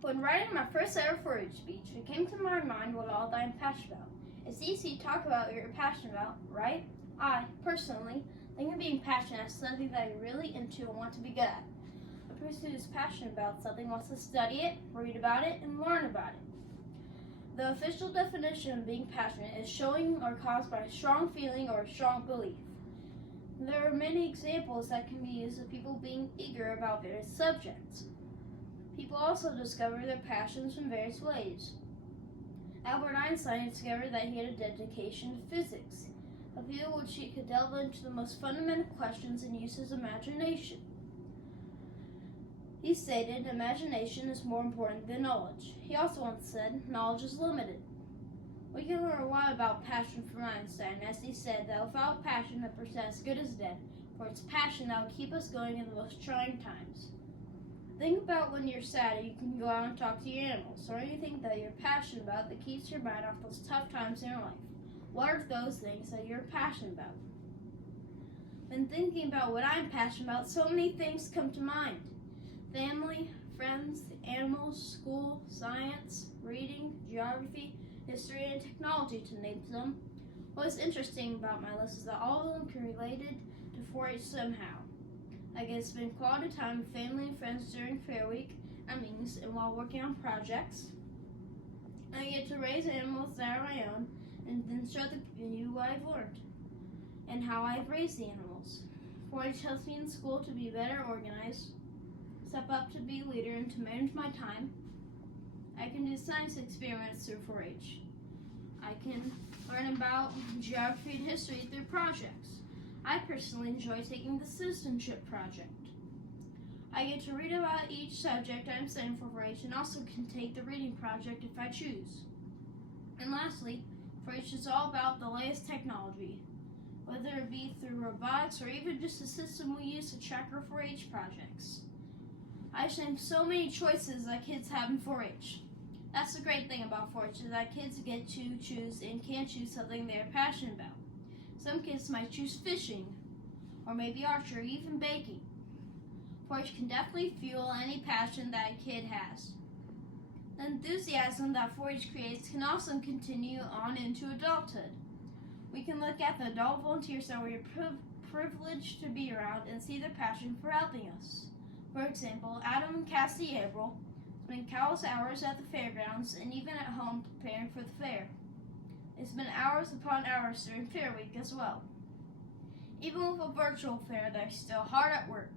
When writing my first ever 4-H speech, it came to my mind what all that I'm passionate about. It's easy to talk about what you're passionate about, right? I, personally, think of being passionate as something that you're really into and want to be good at. A person who's passionate about something wants to study it, read about it, and learn about it. The official definition of being passionate is showing or caused by a strong feeling or a strong belief. There are many examples that can be used of people being eager about various subjects. People also discover their passions in various ways. Albert Einstein discovered that he had a dedication to physics, a field which he could delve into the most fundamental questions and use his imagination. He stated, imagination is more important than knowledge. He also once said, knowledge is limited. We can learn a lot about passion from Einstein, as he said that without passion, a person as good as dead, for it's passion that will keep us going in the most trying times. Think about when you're sad and you can go out and talk to your animals, or anything that you're passionate about that keeps your mind off those tough times in your life. What are those things that you're passionate about? When thinking about what I'm passionate about, so many things come to mind. Family, friends, animals, school, science, reading, geography, history, and technology, to name some. What's interesting about my list is that all of them can be related to 4-H somehow. I get to spend quality time with family and friends during fair week, meetings, and while working on projects. I get to raise animals that are my own, and then show the community what I've learned and how I've raised the animals. 4-H helps me in school to be better organized, step up to be a leader, and to manage my time. I can do science experiments through 4-H. I can learn about geography and history through projects. I personally enjoy taking the citizenship project. I get to read about each subject I'm studying for 4-H and also can take the reading project if I choose. And lastly, 4-H is all about the latest technology, whether it be through robotics or even just a system we use to track our 4-H projects. I've seen so many choices that kids have in 4-H. That's the great thing about 4-H, is that kids get to choose and can choose something they're passionate about. Some kids might choose fishing, or maybe archery, or even baking. 4-H can definitely fuel any passion that a kid has. The enthusiasm that 4-H creates can also continue on into adulthood. We can look at the adult volunteers that we're privileged to be around and see their passion for helping us. For example, Adam and Cassie April spend countless hours at the fairgrounds and even at home preparing for the fair. They spend hours upon hours during fair week as well. Even with a virtual fair, they're still hard at work.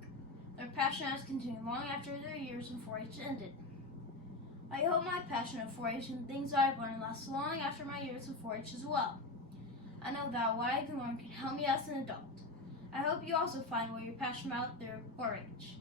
Their passion has continued long after their years in 4-H ended. I hope my passion of 4-H and things I've learned last long after my years of 4-H as well. I know that what I can learn can help me as an adult. I hope you also find what you're passionate about through 4-H.